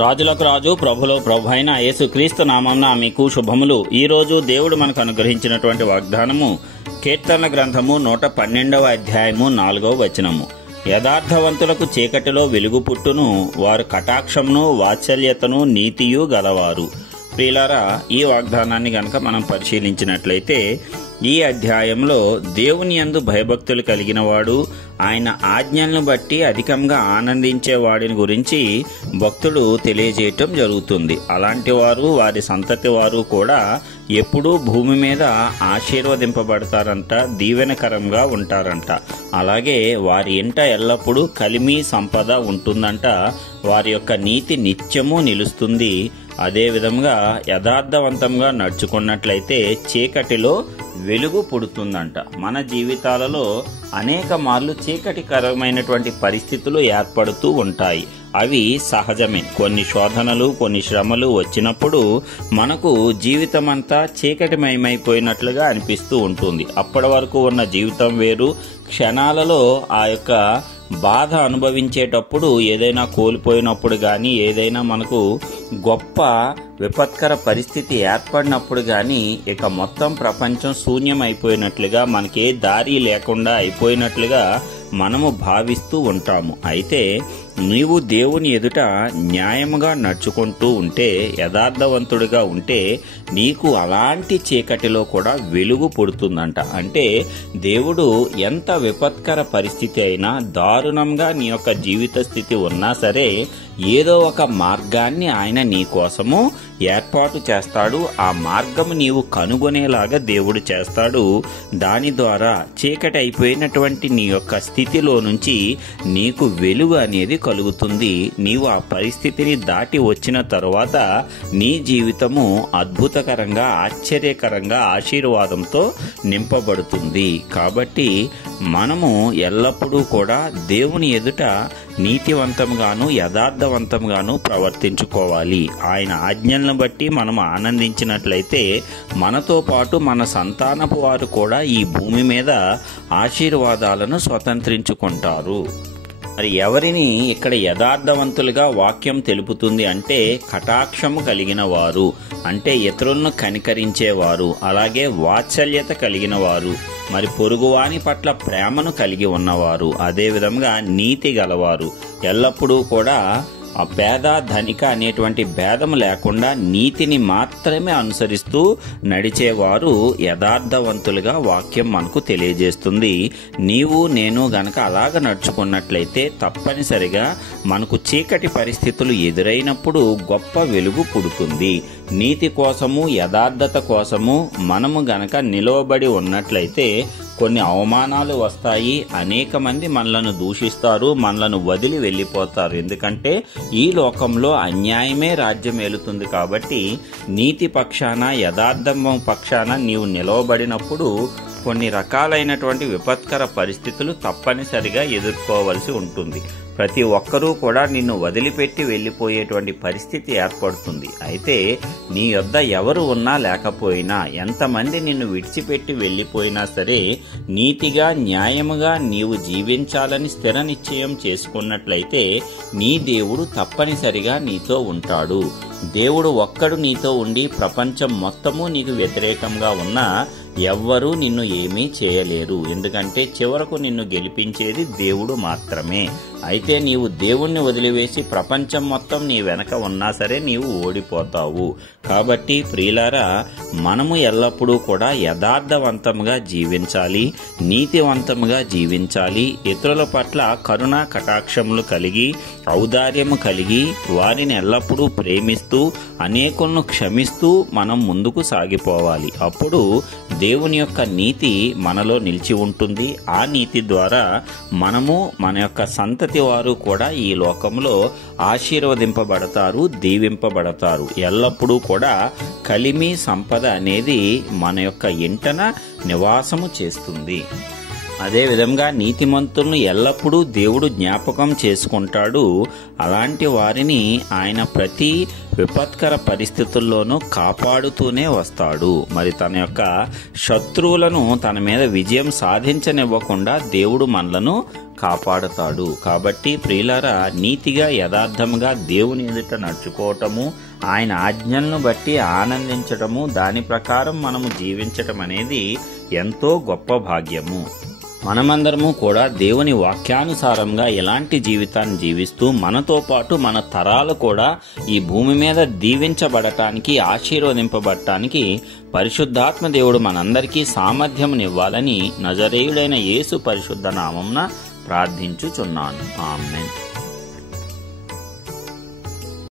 రాజులకు రాజు ప్రభులో ప్రభు అయిన యేసుక్రీస్తు నామమున మీకు శుభములు. ఈ రోజు దేవుడు మనకు అనుగ్రహించినటువంటి వాగ్దానము కీర్తనల గ్రంథము 112వ అధ్యాయము 4వ వచనము. యథార్థవంతులకు చీకటిలో వెలుగు పుట్టును, వారు కటాక్షమును వాత్సల్యతను నీతియు గలవారు. ప్రియులారా, ఈ వాగ్దానాన్ని గనక మనం పరిశీలించినట్లయితే ఈ అధ్యాయంలో దేవుని యందు భయభక్తులు కలిగిన వాడు, ఆయన ఆజ్ఞలను బట్టి అధికంగా ఆనందించే వాడిని గురించి భక్తుడు తెలియజేయటం జరుగుతుంది. అలాంటి వారు, వారి సంతతి వారు కూడా ఎప్పుడూ భూమి మీద ఆశీర్వదింపబడతారంట, దీవెనకరంగా ఉంటారంట. అలాగే వారి ఇంట ఎల్లప్పుడూ కలిమి సంపద ఉంటుందంట. వారి యొక్క నీతి నిత్యము నిలుస్తుంది. అదే విధంగా యథార్థవంతంగా నడుచుకున్నట్లయితే చీకటిలో వెలుగు పుడుతుందంట. మన జీవితాలలో అనేక మార్లు చీకటికరమైనటువంటి పరిస్థితులు ఏర్పడుతూ ఉంటాయి. అవి సహజమే. కొన్ని శోధనలు, కొన్ని శ్రమలు వచ్చినప్పుడు మనకు జీవితం అంతా చీకటిమయమైపోయినట్లుగా అనిపిస్తూ ఉంటుంది. అప్పటి వరకు ఉన్న జీవితం వేరు. క్షణాలలో ఆ యొక్క బాధ అనుభవించేటప్పుడు, ఏదైనా కోల్పోయినప్పుడు కానీ, ఏదైనా మనకు గొప్ప విపత్కర పరిస్థితి ఏర్పడినప్పుడు కానీ ఇక మొత్తం ప్రపంచం శూన్యమైపోయినట్లుగా, మనకే దారి లేకుండా అయిపోయినట్లుగా మనము భావిస్తూ ఉంటాము. అయితే నీవు దేవుని ఎదుట న్యాయముగా నడుచుకుంటూ ఉంటే, యథార్థవంతుడిగా ఉంటే నీకు అలాంటి చీకటిలో కూడా వెలుగు పుడుతుందంట. అంటే దేవుడు ఎంత విపత్కర పరిస్థితి అయినా, దారుణంగా నీ యొక్క జీవిత స్థితి ఉన్నా సరే ఏదో ఒక మార్గాన్ని ఆయన నీ కోసము ఏర్పాటు చేస్తాడు. ఆ మార్గము నీవు కనుగొనేలాగా దేవుడు చేస్తాడు. దాని ద్వారా చీకటి అయిపోయినటువంటి నీ యొక్క స్థితిలో నుంచి నీకు వెలుగు అనేది కలుగుతుంది. నీవు ఆ పరిస్థితిని దాటి వచ్చిన తరువాత నీ జీవితము అద్భుతకరంగా, ఆశ్చర్యకరంగా, ఆశీర్వాదంతో నింపబడుతుంది. కాబట్టి మనము ఎల్లప్పుడూ కూడా దేవుని ఎదుట నీతివంతంగాను, యథార్థవంతంగాను ప్రవర్తించుకోవాలి. ఆయన ఆజ్ఞలను బట్టి మనం ఆనందించినట్లయితే మనతో పాటు మన సంతానపు వారు కూడా ఈ భూమి మీద ఆశీర్వాదాలను స్వతంత్రించుకుంటారు. మరి ఎవరిని ఇక్కడ యథార్థవంతులుగా వాక్యం తెలుపుతుంది అంటే, కటాక్షము కలిగిన వారు అంటే ఇతరులను కనికరించేవారు, అలాగే వాత్సల్యత కలిగిన వారు, మరి పొరుగువాని పట్ల ప్రేమను కలిగి ఉన్నవారు, అదేవిధంగా నీతి గలవారు, ఎల్లప్పుడూ కూడా ఆ పేద ధనిక అనేటువంటి భేదము లేకుండా నీతిని మాత్రమే అనుసరిస్తూ నడిచేవారు యథార్థవంతులుగా వాక్యం మనకు తెలియజేస్తుంది. నీవు నేను గనక అలాగ నడుచుకున్నట్లయితే తప్పనిసరిగా మనకు చీకటి పరిస్థితులు ఎదురైనప్పుడు గొప్ప వెలుగు పుడుతుంది. నీతి కోసము, యథార్థత కోసము మనము గనక నిలవబడి ఉన్నట్లయితే కొన్ని అవమానాలు వస్తాయి. అనేక మంది మనలను దూషిస్తారు, మనలను వదిలి వెళ్ళిపోతారు. ఎందుకంటే ఈ లోకంలో అన్యాయమే రాజ్యం ఏలుతుంది. కాబట్టి నీతి పక్షాన, యథార్థం పక్షాన నీవు నిలవబడినప్పుడు కొన్ని రకాలైనటువంటి విపత్కర పరిస్థితులు తప్పనిసరిగా ఎదుర్కోవలసి ఉంటుంది. ప్రతి ఒక్కరూ కూడా నిన్ను వదిలిపెట్టి వెళ్లిపోయేటువంటి పరిస్థితి ఏర్పడుతుంది. అయితే నీ యొద్ద ఎవరు ఉన్నా లేకపోయినా, ఎంతమంది నిన్ను విడిచిపెట్టి వెళ్లిపోయినా సరే నీతిగా, న్యాయముగా నీవు జీవించాలని స్థిర నిశ్చయం చేసుకున్నట్లయితే నీ దేవుడు తప్పనిసరిగా నీతో ఉంటాడు. దేవుడు ఒక్కడు నీతో ఉండి ప్రపంచం మొత్తము నీకు వ్యతిరేకంగా ఉన్నా ఎవ్వరూ నిన్ను ఏమీ చేయలేరు. ఎందుకంటే చివరకు నిన్ను గెలిపించేది దేవుడు మాత్రమే. అయితే నీవు దేవుణ్ణి వదిలివేసి ప్రపంచం మొత్తం నీ వెనక ఉన్నా సరే నీవు ఓడిపోతావు. కాబట్టి ప్రియులారా, మనము ఎల్లప్పుడూ కూడా యథార్థవంతంగా జీవించాలి, నీతివంతంగా జీవించాలి. ఇతరుల పట్ల కరుణ కటాక్షములు కలిగి, ఔదార్యము కలిగి, వారిని ఎల్లప్పుడూ ప్రేమిస్తూ, అనేకులను క్షమిస్తూ మనం ముందుకు సాగిపోవాలి. అప్పుడు దేవుని యొక్క నీతి మనలో నిలిచి ఉంటుంది. ఆ నీతి ద్వారా మనము, మన యొక్క సంతతి వారు కూడా ఈ లోకంలో ఆశీర్వదింపబడతారు, దీవింపబడతారు. ఎల్లప్పుడూ కూడా కలిమి సంపద అనేది మన యొక్క ఇంటన నివాసము చేస్తుంది. అదే విధంగా నీతిమంతులను ఎల్లప్పుడూ దేవుడు జ్ఞాపకం చేసుకుంటాడు. అలాంటి వారిని ఆయన ప్రతి విపత్కర పరిస్థితుల్లోనూ కాపాడుతూనే వస్తాడు. మరి తన యొక్క శత్రువులను తన మీద విజయం సాధించనివ్వకుండా దేవుడు మనలను కాపాడుతాడు. కాబట్టి ప్రియులారా, నీతిగా యథార్థముగా దేవుని ఎదుట నడుచుకోవటము, ఆయన ఆజ్ఞలను బట్టి ఆనందించటము, దాని ప్రకారం మనము జీవించటం అనేది ఎంతో గొప్ప భాగ్యము. మనమందరము కూడా దేవుని వాక్యానుసారంగా ఎలాంటి జీవితాన్ని జీవిస్తూ మనతో పాటు మన తరాలు కూడా ఈ భూమి మీద దీవించబడటానికి, ఆశీర్వదింపబడటానికి పరిశుద్ధాత్మ దేవుడు మనందరికీ సామర్థ్యమునివ్వాలని నజరేయుడైన యేసు పరిశుద్ధ నామమున ప్రార్థించుచున్నాను. ఆమేన్.